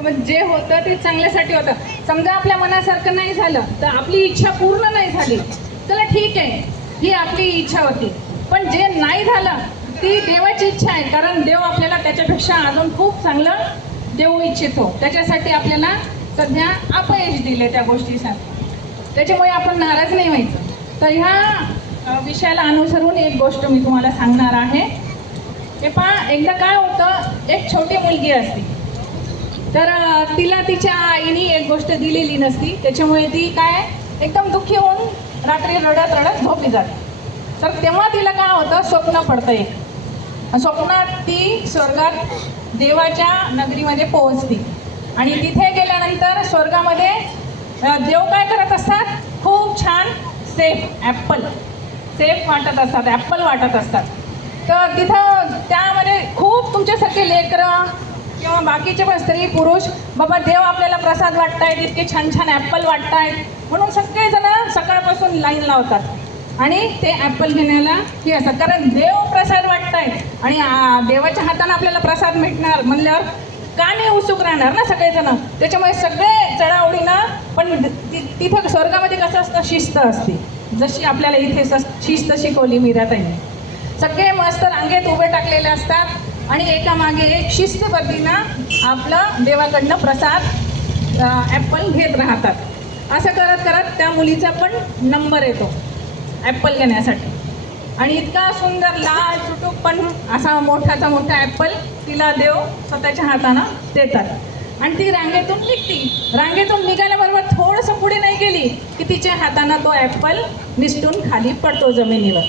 जे होतं ते चांगल्यासाठी होतं. समजा आपल्या मनासारखं नाही झालं तर आपली इच्छा पूर्ण नाही झाली, चला ठीक आहे, ही आपली इच्छा होती. पण जे नाही झालं ती देवाची इच्छा आहे, कारण देव आपल्याला त्याच्यापेक्षा अजून खूप चांगलं देऊ इच्छितो. त्याच्यासाठी आपल्याला सध्या अपयश दिले त्या गोष्टीसाठी, त्याच्यामुळे आपण नाराज नाही व्हायचं. तर ह्या विषयाला अनुसरून एक गोष्ट मी तुम्हाला सांगणार आहे. हे पहा, एकदा काय होतं, एक छोटी मुलगी असते, तर तिला तिच्या आईने एक गोष्ट दिलेली नसती, त्याच्यामुळे ती काय एकदम दुःखी होऊन रात्री रडत रडत झोपी जाते. तर तेव्हा तिला काय होतं, स्वप्न पडतं. एक स्वप्नात ती स्वर्गात देवाच्या नगरीमध्ये पोहोचते आणि तिथे गेल्यानंतर स्वर्गामध्ये देव काय करत असतात, खूप छान सेफ वाटत असतात, ॲपल वाटत असतात. तर तिथं त्यामध्ये खूप तुमच्यासारखे लेकरं किंवा बाकीचे पण स्त्री पुरुष, बाबा देव आपल्याला प्रसाद वाटतायत, इतके छान छान ॲपल वाटतायत म्हणून सगळेजण सकाळपासून लाईन लावतात आणि ते ॲपल घेण्याला हे असतात. कारण देव प्रसाद वाटतायत आणि देवाच्या हाताने आपल्याला प्रसाद मिळणार म्हणल्यावर का नाही उत्सुक राहणार ना सगळेजण. त्याच्यामुळे सगळे चढाओढीनं, पण तिथं स्वर्गामध्ये कसं असतं, शिस्त असते, जशी आपल्याला इथे शिस्त शिकवली मीराताईने. सगळे मस्त रांगेत उभे टाकलेले असतात आणि एकामागे एक शिस्तबद्धीनं आपलं देवाकडनं प्रसाद ॲपल घेत राहतात. असं करत करत त्या मुलीचा पण नंबर येतो ॲपल घेण्यासाठी आणि इतका सुंदर लाल चुटूक पण असा मोठाचा मोठा ॲपल तिला देव स्वतःच्या हातानं देतात आणि ती रांगेतून निघते. रांगेतून निघाल्याबरोबर थोडंसं पुढे नाही गेली की तिच्या हातानं तो ॲपल निसटून खाली पडतो जमिनीवर.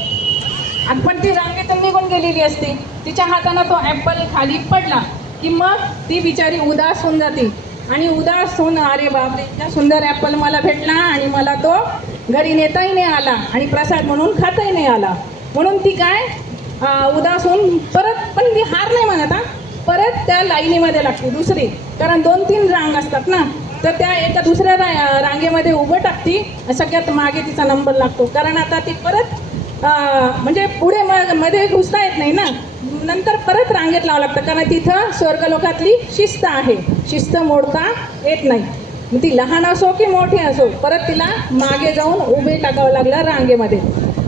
पण ती रांगेतून निघून गेलेली असते, तिच्या हातानं तो ॲपल खाली पडला की मग ती बिचारी उदास होऊन जाते आणि उदास होऊन, अरे बापरे, इतका सुंदर ॲपल मला भेटला आणि मला तो घरी नेताही नाही आला आणि प्रसाद म्हणून खाताही नाही आला. म्हणून ती काय उदास होऊन परत, पण ती हार नाही म्हणत, परत त्या लाईनीमध्ये लागते दुसरी, कारण 2-3 रांग असतात ना, तर त्या एका दुसऱ्या रांगेमध्ये उभं टाकती. सगळ्यात मागे तिचा नंबर लागतो, कारण आता ती परत म्हणजे पुढे मध्ये घुसता येत नाही ना, नंतर परत रांगेत लावावं लागतं, कारण तिथं स्वर्गलोकातली शिस्त आहे, शिस्त मोडता येत नाही. मग ती लहान असो की मोठी असो, परत तिला मागे जाऊन उभे टाकावं लागलं रांगेमध्ये.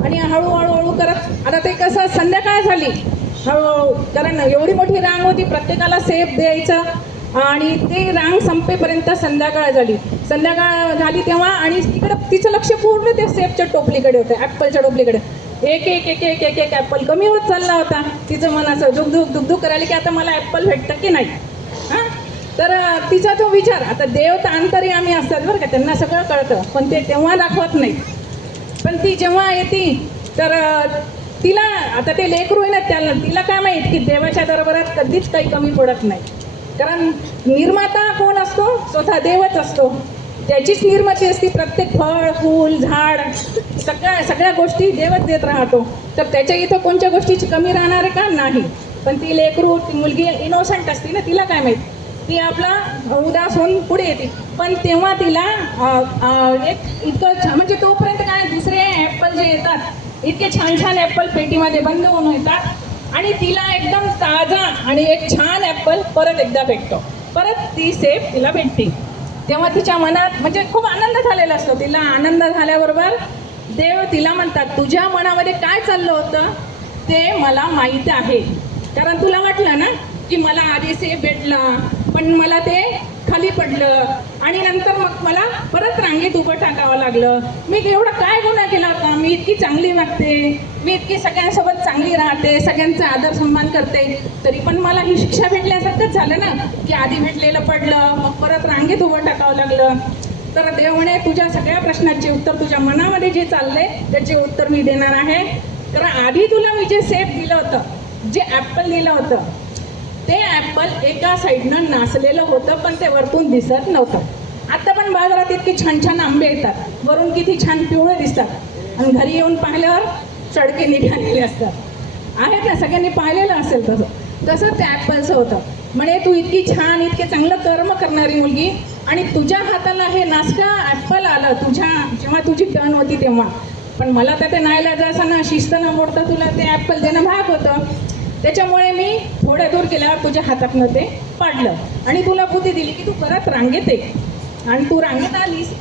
आणि हळूहळू करत, आता ते कसं संध्याकाळ झाली हळूहळू, कारण एवढी मोठी रांग होती, प्रत्येकाला सेफ द्यायचं आणि ती रांग संपेपर्यंत संध्याकाळ झाली. संध्याकाळ झाली तेव्हा, आणि तिकडं तिचं लक्ष पूर्ण ते सेफच्या टोपलीकडे होतं, ॲपलच्या टोपलीकडे. एक एक एक एक एक एक ॲपल कमी होत चालला होता. तिचं मन असं दुगदुग करायला की आता मला ॲपल भेटतं की नाही. हां, तर तिचा तो विचार, आता देव तर अंतर्यामी असतात बरं का, त्यांना सगळं कळतं, पण ते तेव्हा दाखवत नाही. पण ती जेव्हा येते तर तिला, आता ते लेकरू आहे ना, तिला काय माहीत की देवाच्या दरबारात कधीच काही कमी पडत नाही, कारण निर्माता कोण असतो, स्वतः देवच असतो, त्याचीच निर्मिती असते. प्रत्येक फळ फूल झाड सगळ्या गोष्टी देवच देत राहतो. तर त्याच्या इथं कोणत्या गोष्टीची कमी राहणार आहे का, नाही. पण ती लेकरू, ती मुलगी इनोसंट असते ना, तिला काय माहीत, ती आपला उदास होऊन पुढे येते. पण तेव्हा तिला एक इतकं म्हणजे तोपर्यंत काय, दुसरे ॲपल जे येतात इतके छान छान ॲपल पेटीमध्ये बंद होऊन येतात आणि तिला एकदम ताजा आणि एक छान ॲपल परत एकदा भेटतो, परत ती सेफ तिला भेटते. तेव्हा तिच्या मनात म्हणजे खूप आनंद झालेला असतो. तिला आनंद झाल्याबरोबर देव तिला म्हणतात, तुझ्या मनामध्ये काय चाललं होतं ते मला माहीत आहे, कारण तुला वाटलं ना की मला आधी सेफ भेटलं, पण मला ते खाली पडलं आणि नंतर मग मला परत रांगेत उभं टाकावं लागलं. मी एवढा काय गुन्हा केला होता, मी इतकी चांगली वागते, मी इतकी सगळ्यांसोबत चांगली राहते, सगळ्यांचा आदर सन्मान करते, तरी पण मला ही शिक्षा भेटल्यासारखंच झालं ना, की आधी भेटलेलं पडलं, मग परत रांगेत उभं टाकावं लागलं. तर देव म्हणे, तुझ्या सगळ्या प्रश्नांचे उत्तर, तुझ्या मनामध्ये जे चाललंय त्याचे उत्तर मी देणार आहे. कारण आधी तुला मी जे सेफ दिलं होतं, जे ॲपल दिलं होतं, ते ॲपल एका साईडनं नासलेलं होतं, पण ते वरतून दिसत नव्हतं. आता पण बाजारात इतके छान छान आंबे येतात, वरून किती छान पिवळे दिसतात आणि घरी येऊन पाहिल्यावर चडके निघालेले असतात, आहेत ना, सगळ्यांनी पाहिलेलं असेल. तसं ते ॲपलचं होतं. म्हणे, तू इतकी छान, इतके चांगलं कर्म करणारी मुलगी, आणि तुझ्या हाताला हे नासका ॲपल आलं जेव्हा तुझी टर्न होती तेव्हा, पण मला तर ते नाईलाज असं ना, शिस्त न मोडता तुला ते ॲपल देणं भाग होतं. त्याच्यामुळे मी थोड्या दूर गेल्यावर तुझ्या हातातनं ते पाडलं आणि तुला बुद्धी दिली की तू परत रांगेत ये. आणि तू रांगेत आलीस,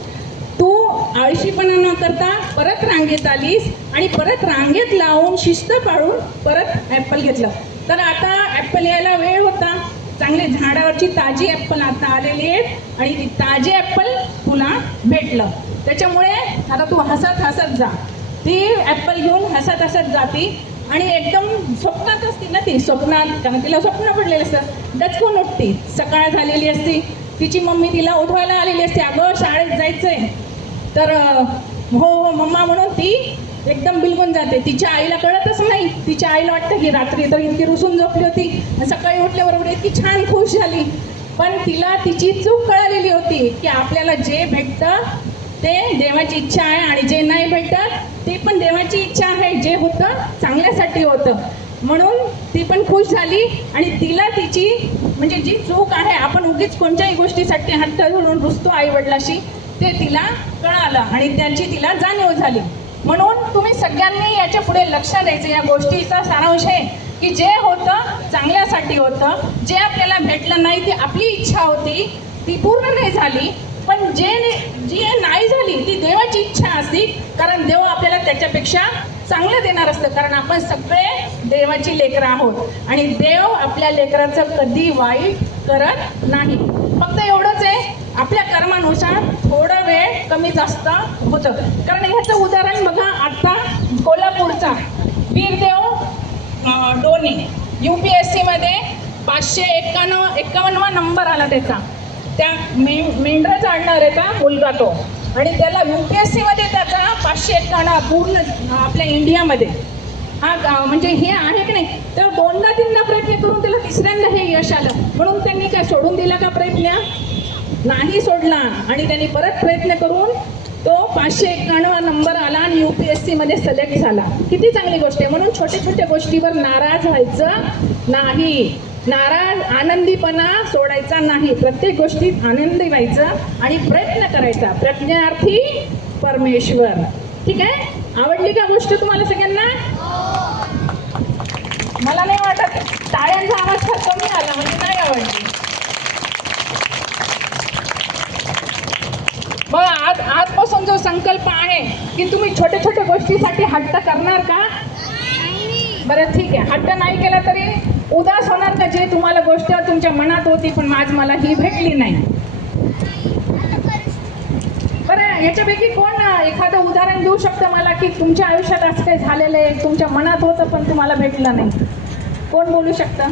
तू आळशीपणा न करता परत रांगेत आलीस आणि परत रांगेत लावून शिस्त पाळून परत ॲपल घेतलं. तर आता ॲपल यायला वेळ होता, चांगले झाडावरची ताजी ॲपल आता आलेली आहेत आणि ती ताजी ॲपल तुला भेटलं. त्याच्यामुळे आता तू हसत हसत जा. ती ॲपल घेऊन हसत हसत जाती आणि एकदम स्वप्नात असती ना ती, स्वप्नात, कारण तिला स्वप्न पडलेलं असतं, डचकून उठती. सकाळ झालेली असती, तिची मम्मी तिला उठवायला आलेली असते, अगं शाळेत जायचंय. तर हो हो मम्मा म्हणून ती एकदम बिलगून जाते. तिच्या आईला कळतच नाही, तिच्या आईला वाटतं की रात्री तर इतकी रुसून झोपली होती, सकाळी उठल्याबरोबर इतकी छान खुश झाली. पण तिला तिची चूक कळालेली होती की आपल्याला जे भेटतं ते देवाची इच्छा आहे आणि जे नाही भेटत ते पण देवाची इच्छा आहे, जे होतं चांगल्यासाठी होतं. म्हणून ती पण खुश झाली आणि तिला तिची म्हणजे जी चूक आहे, आपण उगीच कोणत्याही गोष्टीसाठी हट्ट धरून रुसतो आईवडिलाशी, ते तिला कळालं आणि त्याची तिला जाणीव झाली. म्हणून तुम्ही सगळ्यांनी याच्या पुढे लक्ष द्यायचं. या गोष्टीचा सारांश आहे की जे होतं चांगल्यासाठी होतं, जे आपल्याला भेटलं नाही ती आपली इच्छा होती, ती पूर्ण नाही झाली. पण जी नाही झाली ती देवाची इच्छा असती, कारण देव आपल्याला त्याच्यापेक्षा चांगलं देणार असतं. कारण आपण सगळे देवाची लेकरं आहोत आणि देव आपल्या लेकराचं कधी वाईट करत नाही. फक्त एवढंच आहे, आपल्या कर्मानुसार थोडं वेळ कमी जास्त होतं. कारण ह्याचं उदाहरण बघा, आता कोल्हापूरचा वीरदेव डोने UPSC मध्ये 551 नंबर आला त्याचा. त्या मेंढरा चालणार आहे का मुलगा तो, आणि त्याला UPSC मध्ये त्याचा 551 पूर्ण आपल्या इंडियामध्ये हा म्हणजे हे आहे की नाही. तर दोनदा तीनदा प्रयत्न करून त्याला तिसऱ्यांदा हे यश आलं. म्हणून त्यांनी काय सोडून दिला का प्रयत्न? नाही सोडला आणि त्यांनी परत प्रयत्न करून तो 551 नंबर आला आणि UPSC मध्ये सिलेक्ट झाला. किती चांगली गोष्ट आहे. म्हणून छोट्या छोट्या गोष्टीवर नाराज व्हायचं नाही, आनंदीपणा सोडायचा नाही. प्रत्येक गोष्टीत आनंदी व्हायचं आणि प्रयत्न करायचा. प्रज्ञार्थी परमेश्वर. ठीक आहे, आवडली का गोष्ट तुम्हाला सगळ्यांना? मला नाही वाटत टाळ्यांचा आवाज फार कमी आला, म्हणजे नाही आवडली. मग आजपासून जो संकल्प आहे की तुम्ही छोट्या छोट्या गोष्टीसाठी हट्ट करणार का? बरं ठीक आहे, हट्ट नाही केला तरी उदास होणार का? जे तुम्हाला गोष्ट तुमच्या मनात होती पण आज मला ही भेटली नाही. बरं, याच्यापैकी कोण एखादं उदाहरण देऊ शकतं मला की तुमच्या आयुष्यात असं काही झालेलं आहे, तुमच्या मनात होतं पण तुम्हाला भेटलं नाही? कोण बोलू शकतं?